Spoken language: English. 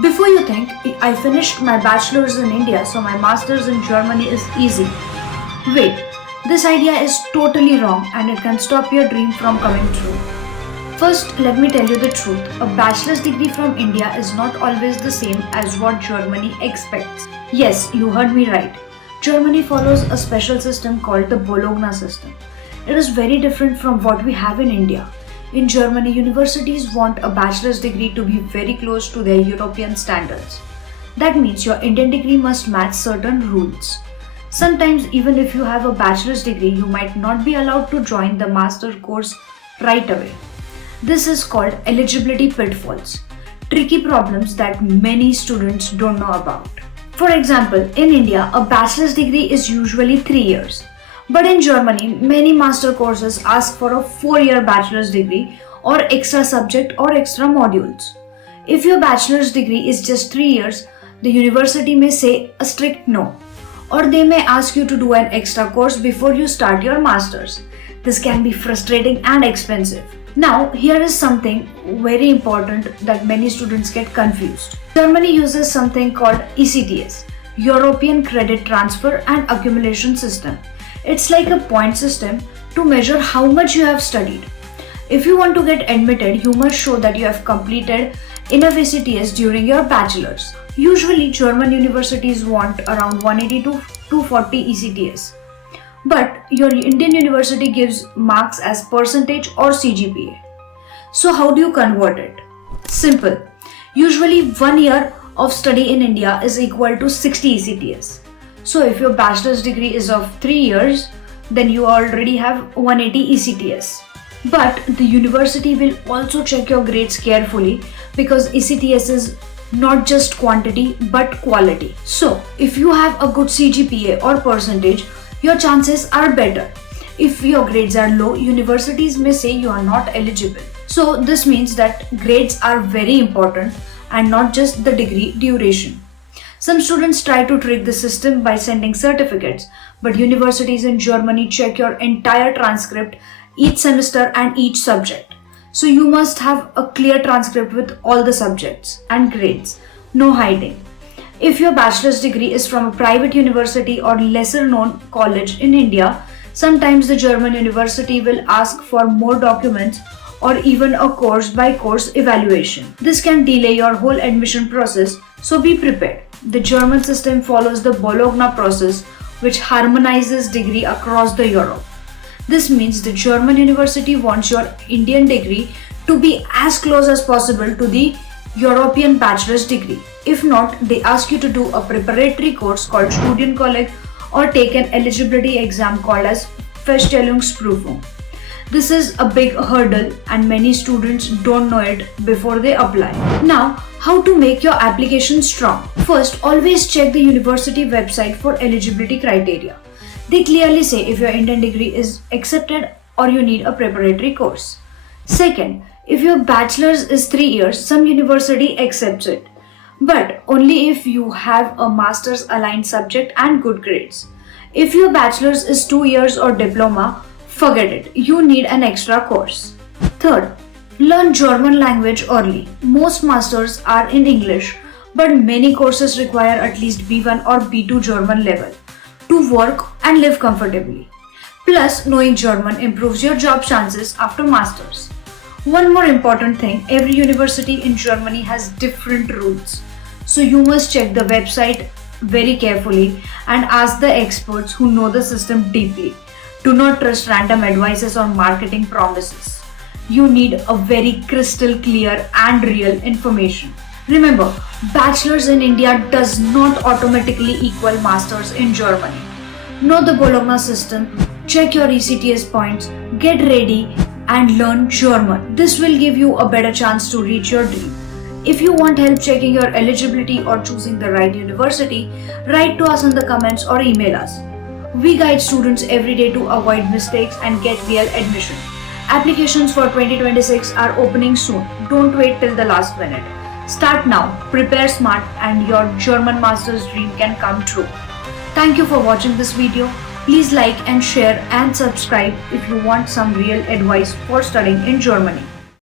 Before you think, I finished my bachelor's in India, so my master's in Germany is easy. Wait, this idea is totally wrong and it can stop your dream from coming true. First, let me tell you the truth. A bachelor's degree from India is not always the same as what Germany expects. Yes, you heard me right. Germany follows a special system called the Bologna system. It is very different from what we have in India. In Germany, universities want a bachelor's degree to be very close to their European standards. That means your Indian degree must match certain rules. Sometimes, even if you have a bachelor's degree, you might not be allowed to join the master course right away. This is called eligibility pitfalls, tricky problems that many students don't know about. For example, in India, a bachelor's degree is usually 3 years. But in Germany, many master courses ask for a 4-year bachelor's degree or extra subject or extra modules. If your bachelor's degree is just 3 years, the university may say a strict no. Or they may ask you to do an extra course before you start your master's. This can be frustrating and expensive. Now, here is something very important that many students get confused. Germany uses something called ECTS, European Credit Transfer and Accumulation System. It's like a point system to measure how much you have studied. If you want to get admitted, you must show that you have completed enough ECTS during your bachelor's. Usually, German universities want around 180 to 240 ECTS. But your Indian university gives marks as percentage or CGPA. So how do you convert it? Simple. Usually 1 year of study in India is equal to 60 ECTS. So if your bachelor's degree is of 3 years, then you already have 180 ECTS. But the university will also check your grades carefully because ECTS is not just quantity but quality. So if you have a good CGPA or percentage, your chances are better. If your grades are low, universities may say you are not eligible. So this means that grades are very important and not just the degree duration. Some students try to trick the system by sending certificates, but universities in Germany check your entire transcript each semester and each subject. So you must have a clear transcript with all the subjects and grades, no hiding. If your bachelor's degree is from a private university or lesser known college in India, sometimes the German university will ask for more documents or even a course by course evaluation. This can delay your whole admission process, so be prepared. The German system follows the Bologna process, which harmonizes degree across the Europe. This means the German university wants your Indian degree to be as close as possible to the European bachelor's degree. If not, they ask you to do a preparatory course called Studienkolleg or take an eligibility exam called as Feststellungsprüfung. This is a big hurdle and many students don't know it before they apply. Now, how to make your application strong? First, always check the university website for eligibility criteria. They clearly say if your Indian degree is accepted or you need a preparatory course. Second, if your bachelor's is 3 years, some university accepts it, but only if you have a master's aligned subject and good grades. If your bachelor's is 2 years or diploma, forget it, you need an extra course. Third, learn German language early. Most masters are in English, but many courses require at least B1 or B2 German level to work and live comfortably. Plus, knowing German improves your job chances after masters. One more important thing, every university in Germany has different rules. So you must check the website very carefully and ask the experts who know the system deeply. Do not trust random advices or marketing promises. You need a very crystal clear and real information. Remember, bachelor's in India does not automatically equal masters in Germany. Know the Bologna system, check your ECTS points, get ready and learn German. This will give you a better chance to reach your dream. If you want help checking your eligibility or choosing the right university, write to us in the comments or email us. We guide students every day to avoid mistakes and get real admission. Applications for 2026 are opening soon. Don't wait till the last minute. Start now, prepare smart, and your German master's dream can come true. Thank you for watching this video. Please like and share and subscribe if you want some real advice for studying in Germany.